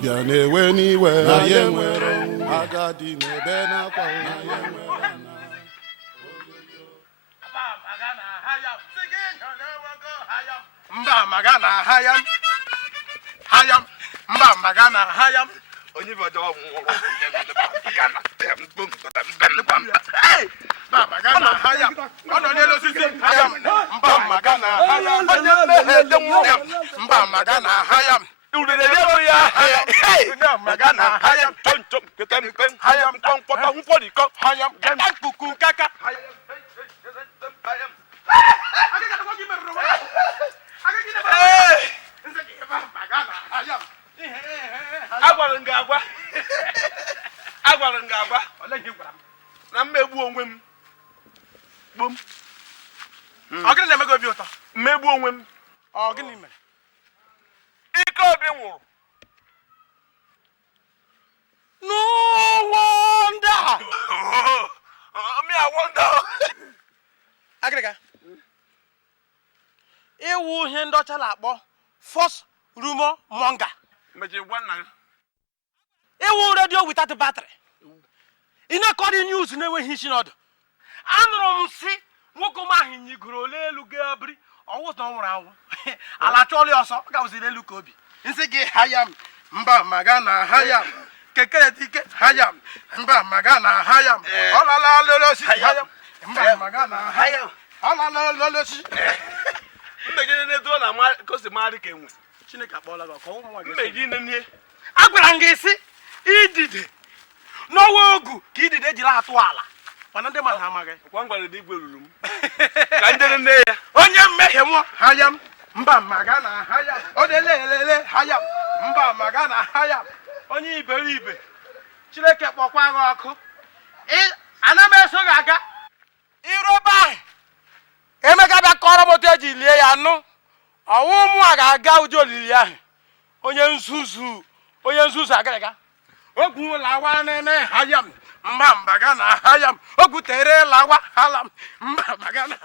okorobịa na-ewe n'iwe na ya nwere agadi na-ebe n'akwa na ya nwere mba magana hayam mba magana hayam onye bodo nwụrụ mba magana hayam ọ nọ n'elu osisi hayam mba magana hayam onye mmehie dị nwụrụ mba magana hayam urere ya ya hayam magana hayam tontom ketem hayam tonkwata nkwodiko hayam kuku kaka hayam agwara nga agwa na mmegbu onwe m gbom ọ gịnị na-eme gị obi ụtọ mmegbu onwe m ọ gịnị mere ike obi nwụrụ no wonder me I wonder agịrịga iwu ihe ndị ọcha na-akpọ false rumor monger iwu radio without battery ị na-akọrị news na-enweghị isi n'ọdụ anụrụ m si nwoke m ahụ nyigoro elu ga-abịrị ọwụ na ọ nwụrụ anwụ ala chọọlị ọsọ ọ gawụziri elu ka obi nsị gị hayam mba magana hayam kekere dike hayam mba magana hayam ọlala lolosi hayam mba magana hayam ọlala lolosi mmegide na-edo na kosi marị ka enwe Chineke akpọọla gị ọkọ ụmụ nwa gị mmegide nne agwara m gị sị idide n'ọwa ogu ka idide jiri atụ ala mana ndị mmadụ amaghị kwa ngwara dị igwe ruru m ka njere nne ya onye mmehie mụọ hayam mba magana hayam odelelele hayam mba magana hayam onye iberibe Chineke kpọkwa gị ọkụ ana m eso gị aga iroba ahụ Emeka bịa kọrọ m otu eji lie ya nụ ọwụ mụ a ga-aga ụdị olili ahụ onye nzuzu agịrịga ogwu lawa nene hayam mba magana hayam ogwu tere lawa halam mba magana